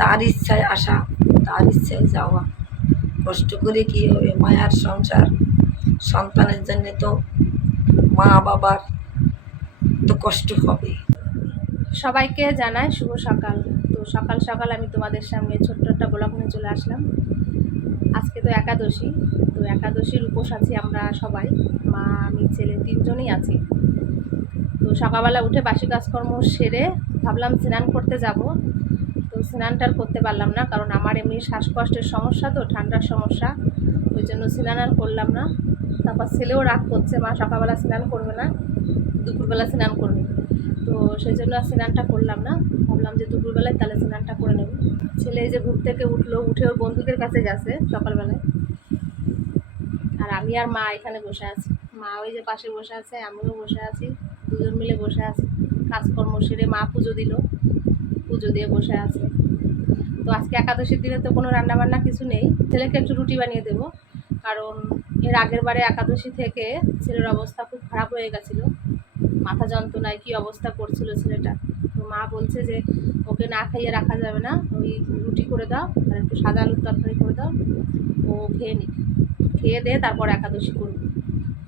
তার ইচ্ছায় আসা, তার ইচ্ছায় যাওয়া। কষ্ট করে কি হবে? মায়ার সংসার, সন্তানের জন্য তো মা বাবার তো কষ্ট হবে। সবাইকে জানাই শুভ সকাল। তো সকাল সকাল আমি তোমাদের সামনে ছোট্ট একটা ব্লগ নিয়ে চলে আসলাম। আজকে তো একাদশী, তো একাদশীর উপোস আছি আমরা সবাই, মা আমি ছেলে তিনজনই আছি। তো সকালবেলা উঠে বাসি কাজকর্ম সেরে ভাবলাম স্নান করতে যাব। তো স্নানটার করতে পারলাম না, কারণ আমার এমনি শ্বাসকষ্টের সমস্যা, তো ঠান্ডার সমস্যা, ওই জন্য স্নান আর করলাম না। তারপর ছেলেও রাগ করছে, মা সকালবেলা স্নান করবে না, দুপুরবেলা স্নান করবে। তো সেই জন্য আর স্নানটা করলাম না, ভাবলাম যে দুপুরবেলায় তাহলে স্নানটা করে নেব। ছেলে এই যে ঘুম থেকে উঠলো, উঠে ওর বন্ধুদের কাছে গেছে সকালবেলায়, আর আমি আর মা এখানে বসে আছি। মা ওই যে পাশে বসে আছে, আমিও বসে আছি, দুজন মিলে বসে আছি। কাজকর্ম সেরে মা পুজো দিল, পুজো দিয়ে বসে আছে। তো আজকে একাদশীর দিনে তো কোনো রান্নাবান্না কিছু নেই, ছেলেকে একটু রুটি বানিয়ে দেবো, কারণ এর আগের বারে একাদশী থেকে ছেলের অবস্থা খুব খারাপ হয়ে গেছিলো, মাথা যন্ত্রণায় কী অবস্থা করছিল ছেলেটা। তো মা বলছে যে ওকে না খাইয়ে রাখা যাবে না, ওই রুটি করে দাও আর একটু সাদা আলুর তরকারি করে দাও, ও খেয়ে নিক, খেয়ে দে তারপর একাদশী করবো।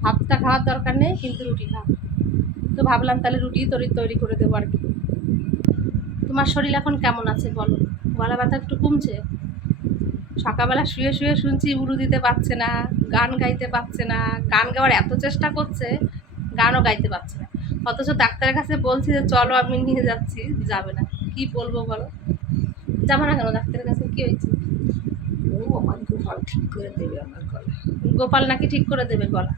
ভাতটা খাওয়ার দরকার নেই, কিন্তু রুটি খাও। তো ভাবলাম তাহলে রুটি তৈরি করে দেবো আর কি। তোমার শরীর এখন কেমন আছে বলো? গলা ব্যথা একটু কমছে? সকালবেলা শুয়ে শুয়ে শুনছি উড়ু দিতে পারছে না, গান গাইতে পারছে না, গান গাওয়ার এত চেষ্টা করছে, গানও গাইতে পারছে না। অথচ ডাক্তারের কাছে বলছি যে চলো আমি নিয়ে যাচ্ছি, যাবে না। কি বলবো বলো? যাবো না কেন ডাক্তারের কাছে? কি হয়েছে? ও আমার গোপাল ঠিক করে দেবে আমার গলা। গোপাল নাকি ঠিক করে দেবে গলা?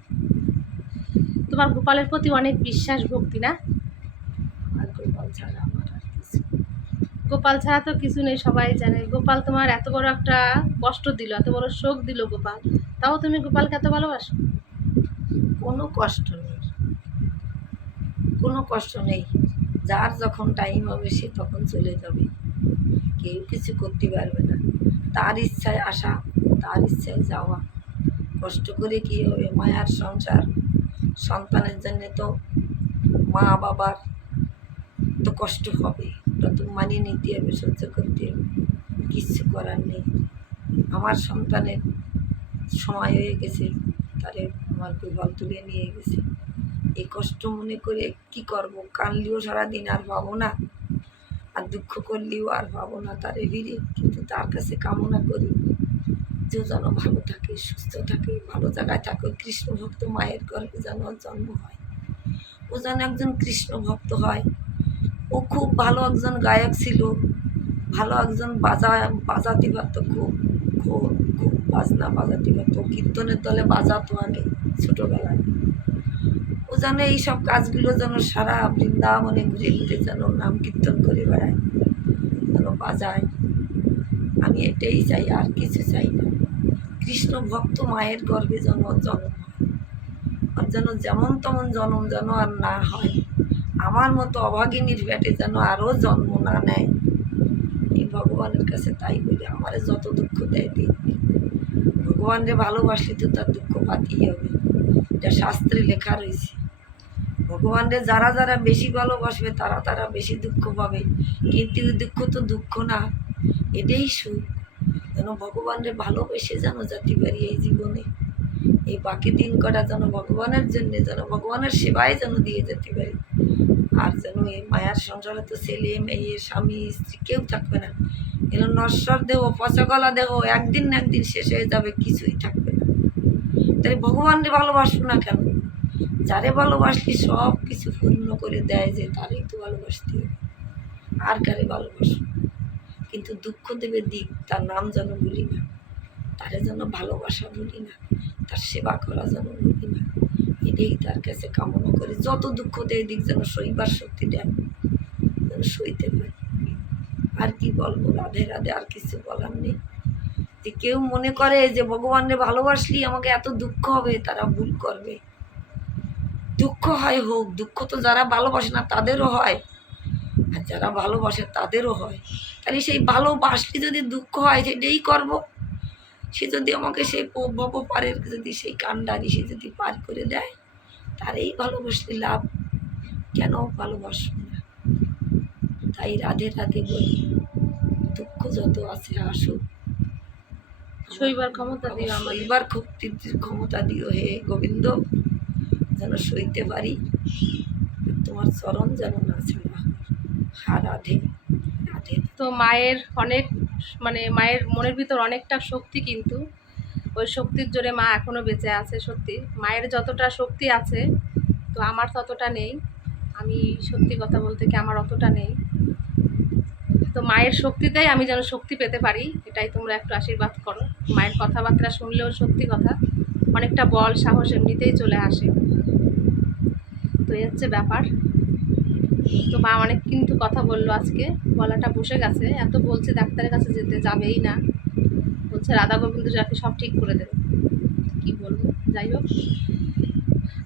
তোমার গোপালের প্রতি অনেক বিশ্বাস ভক্তি না? আর গোপাল ছাড়া আমার আর কিছু। গোপাল ছাড়া তো কিছু নেই, সবাই জানে। গোপাল তোমার এত বড় একটা কষ্ট দিল, এত বড় শোক দিল গোপাল, তাও তুমি গোপালকে এত ভালোবাসো? কোনো কষ্ট নেই, কোনো কষ্ট নেই। যার যখন টাইম হবে সে তখন চলে যাবে, কেউ কিছু করতে পারবে না। তার ইচ্ছায় আসা, তার ইচ্ছায় যাওয়া। কষ্ট করে কি হবে? মায়ার সংসার, সন্তানের জন্য তো মা বাবার তো কষ্ট হবে, ওটা তো মানিয়ে নিতে হবে, সহ্য করতে হবে, কিচ্ছু করার নেই। আমার সন্তানের সময় হয়ে গেছে, তারে আমার গোপাল তুলে নিয়ে গেছে। এই কষ্ট মনে করে কি করব? কানলেও সারাদিন আর পাবো না, আর দুঃখ করলেও আর পাবো না তারে ফিরে। কিন্তু তার কাছে কামনা করি যে যেন ভালো থাকে, সুস্থ থাকে, ভালো জায়গায় থাকে, কৃষ্ণ ভক্ত মায়ের গর্ভে যেন জন্ম হয়, ও যেন একজন কৃষ্ণ ভক্ত হয়। ও খুব ভালো একজন গায়ক ছিল, ভালো একজন বাজাতে পারত, খুব খুব খুব বাজনা বাজাতে পারত, কীর্তনের দলে বাজাতো আগে ছোটোবেলায়। ও যেন এইসব কাজগুলো যেন সারা বৃন্দাবনে ঘুরে ঘুরে যেন নাম কীর্তন করে বেড়ায়, যেন বাজায়। আমি এটাই চাই, আর কিছু চাই না। কৃষ্ণ ভক্ত মায়ের গর্ভে যেন জন্ম হয়, আর যেন যেমন তেমন জন্ম যেন আর না হয়। আমার মতো অভাগিনীর পেটে যেন আরও জন্ম না নেয়। এই ভগবানের কাছে তাই বলি, আমারে যত দুঃখ দেয় দিক, ভগবানরে ভালোবাসলে তো তার দুঃখ পাতেই হবে, এটা শাস্ত্রে লেখা রয়েছে। ভগবানরে যারা যারা বেশি ভালোবাসবে তারা তারা বেশি দুঃখ পাবে, কিন্তু এই দুঃখ তো দুঃখ না, এটাই সুখ। যেন ভগবানরে ভালোবেসে যেন যেতে পারি এই জীবনে, এই বাকি দিন কটা যেন ভগবানের জন্যে, যেন ভগবানের সেবায় যেন দিয়ে যেতে পারি। আর যেন এই মায়ার সংসারে তো ছেলে মেয়ে স্বামী স্ত্রী কেউ থাকবে না, এগুলো নশ্বর দেহ, পচগলা দেহ, একদিন না একদিন শেষ হয়ে যাবে, কিছুই থাকবে না। তাই ভগবানরে ভালোবাসবো না কেন? যারে ভালোবাসলি সব কিছু পূর্ণ করে দেয়, যে তারই তো ভালোবাসতে হবে, আর কারে ভালোবাসো? কিন্তু দুঃখ দেবে দিক, তার নাম যেন ভুলি না, তারে যেন ভালোবাসা ভুলি না, তার সেবা করা যেন ভুলি না। এটাই তার কাছে কামনা করি, যত দুঃখ দেয় দিক যেন সইবার শক্তি দেন, যেন সইতে পারি। আর কি বলবো? রাধে রাধে, আর কিছু বলার নেই। যে কেউ মনে করে যে ভগবানরে ভালোবাসলি আমাকে এত দুঃখ হবে, তারা ভুল করবে। দুঃখ হয় হোক, দুঃখ তো যারা ভালোবাসে না তাদেরও হয়, আর যারা ভালোবাসে তাদেরও হয়। তাহলে সেই ভালোবাসলি যদি দুঃখ হয় সেটাই করব। সে যদি আমাকে সেই ভব পারের যদি সেই কান্ডারি সে যদি পার করে দেয়, তারই ভালোবাসলে লাভ, কেন ভালোবাসব না? তাই রাধে রাধে বলি, দুঃখ যত আছে আসুক, সইবার ক্ষমতা দিও আমাদের। সইবার ক্ষমতা দিও হে গোবিন্দ, যেন সইতে পারি। তোমার চরণ যেন না ছাড়া হয়। হা রাধে রাধে। তো মায়ের অনেক মানে মায়ের মনের ভিতর অনেকটা শক্তি, কিন্তু ওই শক্তির জোরে মা এখনো বেঁচে আছে। সত্যি মায়ের যতটা শক্তি আছে তো আমার ততটা নেই। আমি সত্যি কথা বলতে কি আমার অতটা নেই। তো মায়ের শক্তিতেই আমি যেন শক্তি পেতে পারি, এটাই তোমরা একটু আশীর্বাদ করো। মায়ের কথাবার্তা শুনলেও সত্যি কথা অনেকটা বল সাহস এমনিতেই চলে আসে। তো এই হচ্ছে ব্যাপার। তো মা অনেক কিন্তু কথা বললো আজকে, গলাটা বসে গেছে, এত বলছে ডাক্তারের কাছে যেতে যাবেই না, বলছে রাধা গোবিন্দ যাকে সব ঠিক করে দেবে। কি বলবো, যাই হোক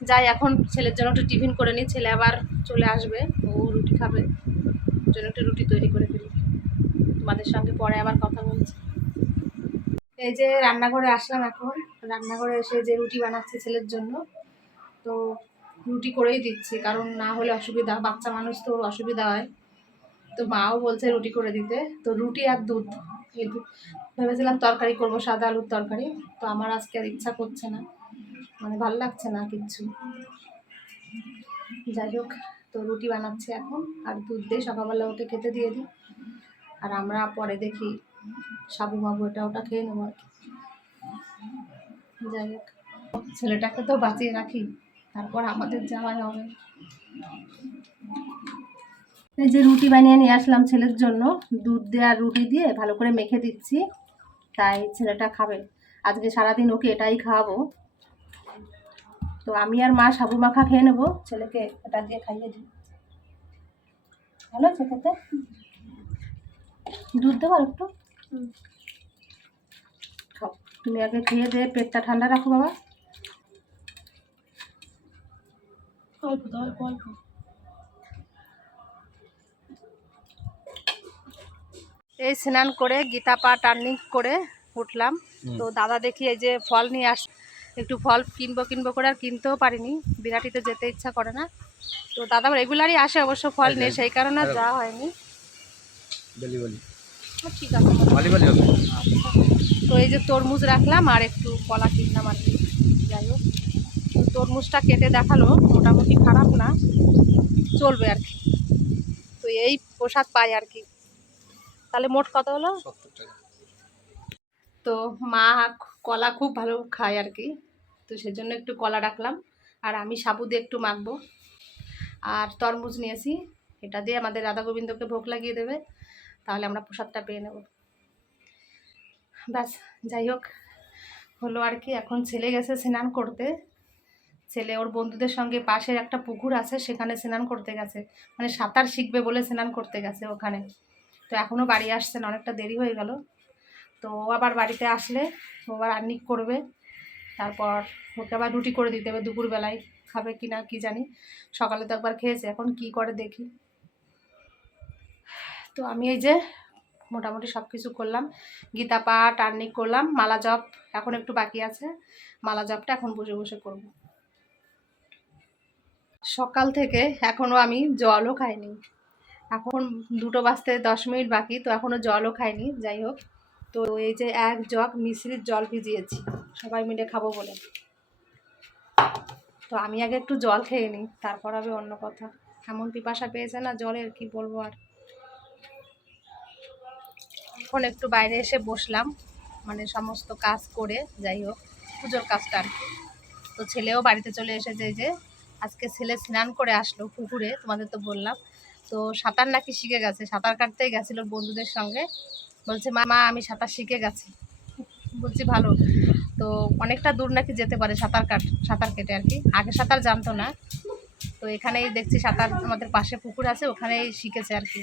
যাই, এখন ছেলের জন্য একটু টিফিন করে নিই, ছেলে আবার চলে আসবে, ও রুটি খাবে, ওর জন্য একটু রুটি তৈরি করে ফেলি। তোমাদের সঙ্গে পরে আবার কথা বলছি। এই যে রান্নাঘরে আসলাম, এখন রান্নাঘরে এসে যে রুটি বানাচ্ছি ছেলের জন্য, তো রুটি করেই দিচ্ছি, কারণ না হলে অসুবিধা, বাচ্চা মানুষ তো অসুবিধা হয়। তো মাও বলছে রুটি করে দিতে, তো রুটি আর দুধ, এই ভেবেছিলাম তরকারি করবো, সাদা আলুর তরকারি, তো আমার আজকে আর ইচ্ছা করছে না, মানে ভালো লাগছে না কিচ্ছু। যাই হোক, তো রুটি বানাচ্ছি এখন, আর দুধ দিয়ে সকালবেলা ওকে খেতে দিয়ে দিই, আর আমরা পরে দেখি সাবু মাবু এটা ওটা খেয়ে নেবো আর কি। যাই হোক, ছেলেটাকে তো বাঁচিয়ে রাখি, তারপর আমাদের যাওয়াই হবে। এই যে রুটি বানিয়ে নিয়ে আসলাম ছেলের জন্য, দুধ দিয়ে আর রুটি দিয়ে ভালো করে মেখে দিচ্ছি, তাই ছেলেটা খাবে। আজকে সারাদিন ওকে এটাই খাওয়াবো। তো আমি আর মা সাবু মাখা খেয়ে নেবো, ছেলেকে এটা দিয়ে খাইয়ে দিই। ভালো আছে খেতে? দুধ দেবো আর একটু? খাও, তুমি আগে খেয়ে দিয়ে পেটটা ঠান্ডা রাখো বাবা। অল্প তো, অল্প অল্প। এই স্নান করে গীতা পাঠ টার্নিং করে উঠলাম, তো দাদা দেখি এই যে ফল নিয়ে একটু ফল কিনবো করে, আর কিনতেও পারিনি, বিরাটিতে যেতে ইচ্ছা করে না। তো দাদা রেগুলারই আসে অবশ্য ফল নিয়ে, সেই কারণে আর যাওয়া হয়নি। ঠিক আছে, তো এই যে তরমুজ রাখলাম আর একটু কলা কিনলাম আর কি। যাই হোক, তরমুজটা কেটে দেখালো, মোটামুটি খারাপ না, চলবে আর কি। তো এই প্রসাদ পাই আর কি। তাহলে মোট কত হলো? 70 টাকা। তো মা কলা খুব ভালো খায় আর কি, তো সেজন্য একটু কলা রাখলাম, আর আমি সাবু দিয়ে একটু মাখবো, আর তরমুজ নিয়েছি, এটা দিয়ে আমাদের রাধা গোবিন্দকে ভোগ লাগিয়ে দেবে, তাহলে আমরা প্রসাদটা পেয়ে নেব। ব্যাস, যাই হোক হলো আর কি। এখন ছেলে গেছে স্নান করতে, ছেলে ওর বন্ধুদের সঙ্গে পাশের একটা পুকুর আছে, সেখানে স্নান করতে গেছে, মানে সাঁতার শিখবে বলে স্নান করতে গেছে ওখানে। তো এখনও বাড়ি আসছে না, অনেকটা দেরি হয়ে গেল। তো ও আবার বাড়িতে আসলে ও আবার আর্নিক করবে, তারপর ওকে আবার রুটি করে দিতে হবে, দুপুরবেলায় খাবে কি না কি জানি, সকালে তো একবার খেয়েছে, এখন কি করে দেখি। তো আমি এই যে মোটামুটি সব কিছু করলাম, গীতা পাঠ আর্নিক করলাম, মালা জপ এখন একটু বাকি আছে, মালা জপটা এখন বসে বসে করব। সকাল থেকে এখনও আমি জলও খাইনি, এখন 2টো বাজতে 10 মিনিট বাকি, তো এখনও জলও খাইনি। যাই হোক, তো এই যে 1 জগ মিশ্রির জল ভিজিয়েছি সবাই মিলে খাবো বলে, তো আমি আগে একটু জল খেয়ে নিই, তারপর হবে অন্য কথা। এমন পিপাসা পেয়েছে না জলের, কি বলবো আর। এখন একটু বাইরে এসে বসলাম, মানে সমস্ত কাজ করে, যাই হোক পুজোর কাজটা আর কি। তো ছেলেও বাড়িতে চলে এসেছে, যে আজকে ছেলে স্নান করে আসলো পুকুরে, তোমাদের তো বললাম। তো সাঁতার নাকি শিখে গেছে, সাঁতার কাটতেই গেছিল বন্ধুদের সঙ্গে, বলছে মা আমি সাঁতার শিখে গেছি। বলছি ভালো, তো অনেকটা দূর নাকি যেতে পারে সাঁতার কেটে আর কি, আগে সাঁতার জানতো না, তো এখানেই দেখছি সাঁতার আমাদের পাশে পুকুর আছে, ওখানেই শিখেছে আর কি।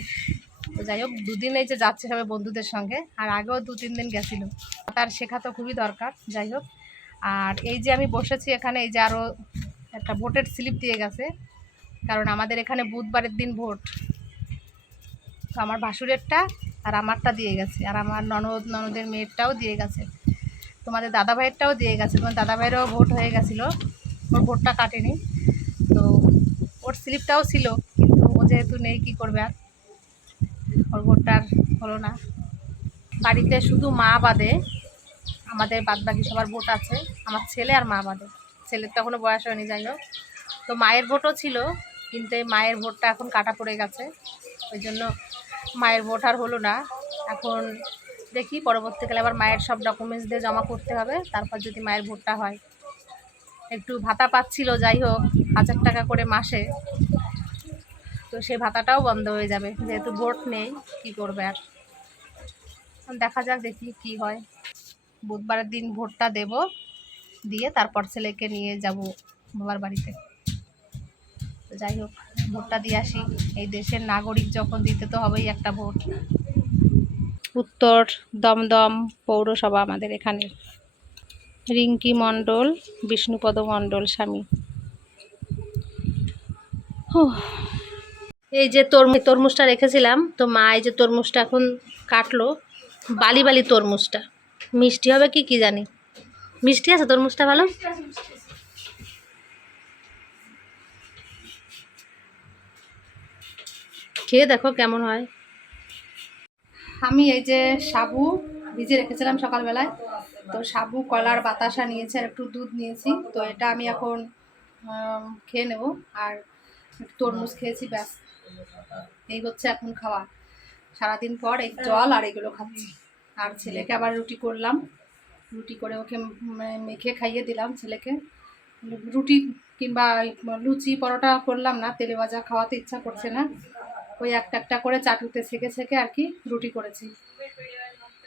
তো যাই হোক, 2 দিন এই যে যাচ্ছে সবাই বন্ধুদের সঙ্গে, আর আগেও 2-3 দিন গেছিলো, সাঁতার শেখা তো খুবই দরকার। যাই হোক, আর এই যে আমি বসেছি এখানে, এই যে আরও একটা ভোটের স্লিপ দিয়ে গেছে, কারণ আমাদের এখানে বুধবারের দিন ভোট, তো আমার ভাসুরেরটা আর আমারটা দিয়ে গেছে, আর আমার ননদের মেয়েরটাও দিয়ে গেছে, তোমাদের দাদাভাইয়েরটাও দিয়ে গেছে, তোমার দাদাভাইয়েরও ভোট হয়ে গেছিলো, ওর ভোটটা কাটেনি, তো ওর স্লিপটাও ছিল, কিন্তু ও যেহেতু নেই কী করবে, আর ওর ভোটটা আর হলো না। বাড়িতে শুধু মা বাদে আমাদের বাদবাকি সবার ভোট আছে, আমার ছেলে আর মা বাদে। ছেলের তো এখনো বয়স হয়নি, যাই হোক। তো মায়ের ভোটও ছিল, কিন্তু এই মায়ের ভোটটা এখন কাটা পড়ে গেছে, ওই জন্য মায়ের ভোট আর হলো না। এখন দেখি পরবর্তীকালে আবার মায়ের সব ডকুমেন্টস দিয়ে জমা করতে হবে, তারপর যদি মায়ের ভোটটা হয়। একটু ভাতা পাচ্ছিল, যাই হোক 1000 টাকা করে মাসে, তো সেই ভাতাটাও বন্ধ হয়ে যাবে যেহেতু ভোট নেই। কি করবে আর, দেখা যাক, দেখি কি হয়। বুধবারের দিন ভোটটা দেব, দিয়ে তারপর ছেলেকে নিয়ে যাব বাবার বাড়িতে। তো যাই হোক, ভোটটা দিয়ে আসি, এই দেশের নাগরিক যখন দিতে তো হবেই একটা ভোট। উত্তর দমদম পৌরসভা আমাদের এখানে। রিঙ্কি মণ্ডল, বিষ্ণুপদ মণ্ডল স্বামী। এই যে তরমুজটা রেখেছিলাম, তো মা এই যে তরমুজটা এখন কাটলো, বালি বালি তরমুজটা। মিষ্টি হবে কি কি জানি। মিষ্টি আছে তরমুজটা? ভালো খেয়ে দেখো কেমন হয়। আমি এই যে সাবু ভিজে রেখেছিলাম সকালবেলায়, তো সাবু, কলার বাতাসা নিয়েছি আর একটু দুধ নিয়েছি। তো এটা আমি এখন খেয়ে নেব, আর তরমুজ খেয়েছি, ব্যাস এই হচ্ছে এখন খাওয়া। সারাদিন পর এই জল আর এগুলো খাচ্ছি। আর ছেলেকে আবার রুটি করলাম, রুটি করে ওকে মেখে খাইয়ে দিলাম ছেলেকে। রুটি কিংবা লুচি পরোটা করলাম না, তেলে ভাজা খাওয়াতে ইচ্ছা করছে না, ওই একটা একটা করে চাটুতে ছেঁকে ছেঁকে আর কি রুটি করেছি।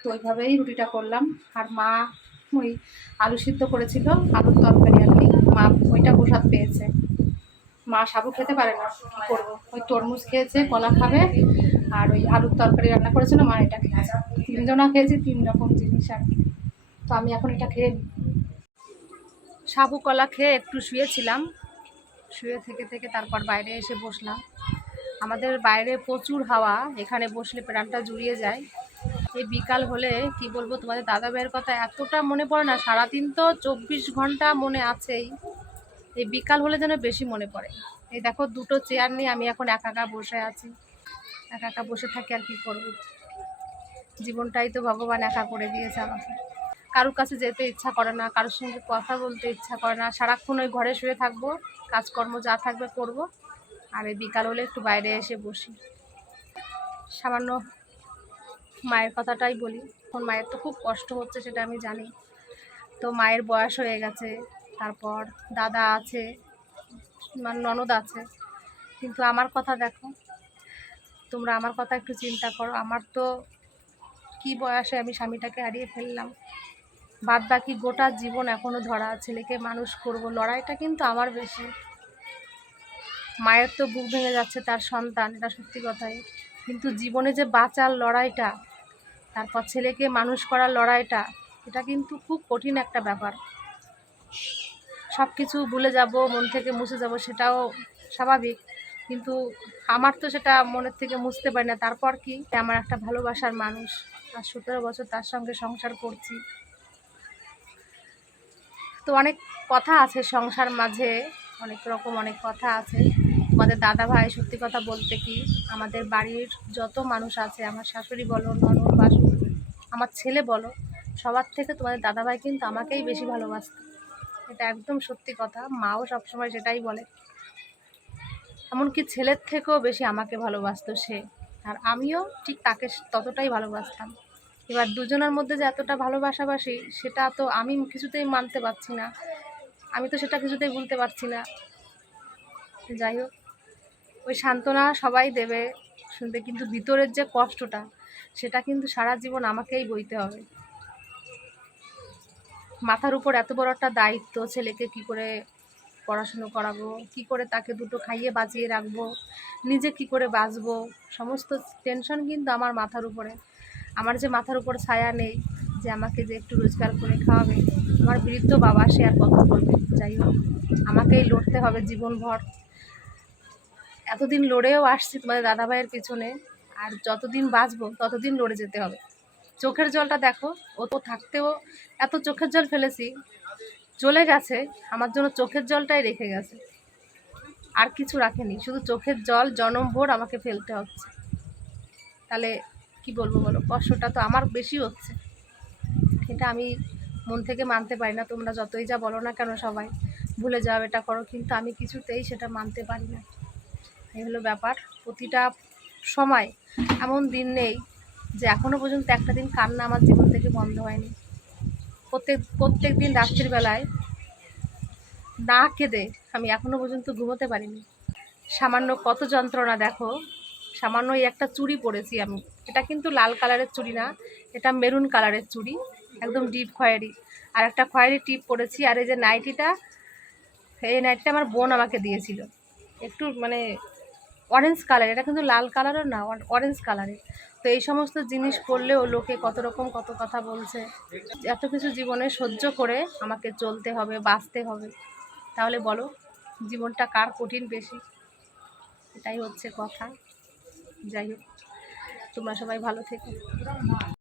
তো ওইভাবেই রুটিটা করলাম। আর মা ওই আলু সিদ্ধ করেছিল, আলুর তরকারি আর কি, মা ওইটা প্রসাদ পেয়েছে। মা সাবু খেতে পারে না, কী করবো, ওই তরমুজ খেয়েছে, কলা খাবে, আর ওই আলুর তরকারি রান্না করেছিল মা, এটা খেয়েছে। 3 জনা খেয়েছি 3 রকম জিনিস আর কি। তো আমি এখন এটা খেয়ে সাবু কলা খেয়ে একটু শুয়েছিলাম, শুয়ে থেকে থেকে তারপর বাইরে এসে বসলাম। আমাদের বাইরে প্রচুর হাওয়া, এখানে বসলে প্রাণটা জুড়িয়ে যায়। এই বিকাল হলে কি বলবো, তোমাদের দাদা ভাইয়ের কথা এতটা মনে পড়ে না, সারাদিন তো 24 ঘন্টা মনে আছেই, এই বিকাল হলে যেন বেশি মনে পড়ে। এই দেখো 2টো চেয়ার নিয়ে আমি এখন একা একা বসে আছি, একা একা বসে থাকি, আর কি করবো। জীবনটাই তো ভগবান একা করে দিয়েছে আমাকে। কারোর কাছে যেতে ইচ্ছা করে না, কারোর সঙ্গে কথা বলতে ইচ্ছা করে না, সারাক্ষণ ওই ঘরে শুয়ে থাকবো, কাজকর্ম যা থাকবে করব, আর এই বিকাল হলে একটু বাইরে এসে বসি। সামান্য মায়ের কথাটাই বলি, এখন মায়ের তো খুব কষ্ট হচ্ছে, সেটা আমি জানি। তো মায়ের বয়স হয়ে গেছে, তারপর দাদা আছে, মানে ননদ আছে, কিন্তু আমার কথা দেখো, তোমরা আমার কথা একটু চিন্তা করো। আমার তো কি বয়সে আমি স্বামীটাকে হারিয়ে ফেললাম, বাদ বাকি গোটা জীবন এখনও ধরা, ছেলেকে মানুষ করব, লড়াইটা কিন্তু আমার বেশি। মায়ের তো বুক ভেঙে যাচ্ছে তার সন্তান, এটা সত্যি কথাই, কিন্তু জীবনে যে বাঁচার লড়াইটা, তারপর ছেলেকে মানুষ করার লড়াইটা, এটা কিন্তু খুব কঠিন একটা ব্যাপার। সব কিছু ভুলে যাব, মন থেকে মুছে যাব, সেটাও স্বাভাবিক, কিন্তু আমার তো সেটা মনের থেকে মুছতে পারি না। তারপর কি, আমার একটা ভালোবাসার মানুষ, আর 17 বছর তার সঙ্গে সংসার করছি। তো অনেক কথা আছে সংসার মাঝে, অনেক রকম অনেক কথা আছে। আমাদের দাদা ভাই, সত্যি কথা বলতে কি, আমাদের বাড়ির যত মানুষ আছে, আমার শাশুড়ি বলো, ননদ বাসুর, আমার ছেলে বলো, সবার থেকে তোমাদের দাদা ভাই কিন্তু আমাকেই বেশি ভালোবাসত, এটা একদম সত্যি কথা। মাও সবসময় সেটাই বলে, এমনকি ছেলের থেকেও বেশি আমাকে ভালোবাসতো সে, আর আমিও ঠিক তাকে ততটাই ভালোবাসতাম। এবার দুজনের মধ্যে যে এতটা ভালোবাসাবাসি, সেটা তো আমি কিছুতেই মানতে পারছি না, আমি তো সেটা কিছুতেই ভুলতে পারছি না। যাই হোক, ওই সান্ত্বনা সবাই দেবে শুনতে, কিন্তু ভিতরের যে কষ্টটা, সেটা কিন্তু সারা জীবন আমাকেই বইতে হবে। মাথার উপর এত বড় একটা দায়িত্ব, ছেলেকে কি করে পড়াশুনো করাবো, কি করে তাকে দুটো খাইয়ে বাঁচিয়ে রাখবো, নিজে কি করে বাঁচবো, সমস্ত টেনশন কিন্তু আমার মাথার উপরে। আমার যে মাথার উপর ছায়া নেই, যে আমাকে যে একটু রোজগার করে খাওয়াবে, আমার বৃদ্ধ বাবা, সে আর কত করবে। যাই হোক, আমাকেই লড়তে হবে জীবনভর। এতদিন লড়েও আসছি তোমাদের দাদাভাইয়ের পিছনে, আর যতদিন বাঁচবো ততদিন লড়ে যেতে হবে। চোখের জলটা দেখো, ও তো থাকতেও এত চোখের জল ফেলেছি, চলে গেছে, আমার জন্য চোখের জলটাই রেখে গেছে, আর কিছু রাখেনি, শুধু চোখের জল জনমভর আমাকে ফেলতে হচ্ছে। তাহলে কি বলবো বলো, কষ্টটা তো আমার বেশি হচ্ছে, এটা আমি মন থেকে মানতে পারি না। তোমরা যতই যা বলো না কেন সবাই, ভুলে যাও এটা করো, কিন্তু আমি কিছুতেই সেটা মানতে পারি না। এই হলো ব্যাপার। প্রতিটা সময় এমন দিন নেই যে এখনও পর্যন্ত একটা দিন কান্না আমার জীবন থেকে বন্ধ হয়নি। প্রত্যেক দিন রাত্রির বেলায় না কেঁদে আমি এখনও পর্যন্ত ঘুমোতে পারিনি। সামান্য কত যন্ত্রণা দেখো, সামান্য এই একটা চুড়ি পরেছি আমি, এটা কিন্তু লাল কালারের চুড়ি না, এটা মেরুন কালারের চুড়ি, একদম ডিপ খয়েরি, আর একটা খয়েরি টিপ পরেছি। আর এই যে নাইটিটা, এই নাইটিটা আমার বোন আমাকে দিয়েছিল, একটু মানে অরেঞ্জ কালার, এটা কিন্তু লাল কালারের না, অরেঞ্জ কালারের। তো এই সমস্ত জিনিস পরলেও লোকে কত রকম কত কথা বলছে। এত কিছু জীবনে সহ্য করে আমাকে চলতে হবে, বাঁচতে হবে, তাহলে বলো জীবনটা কার কঠিন বেশি? এটাই হচ্ছে কথা। যাই হোক, তোমরা সবাই ভালো থেকো।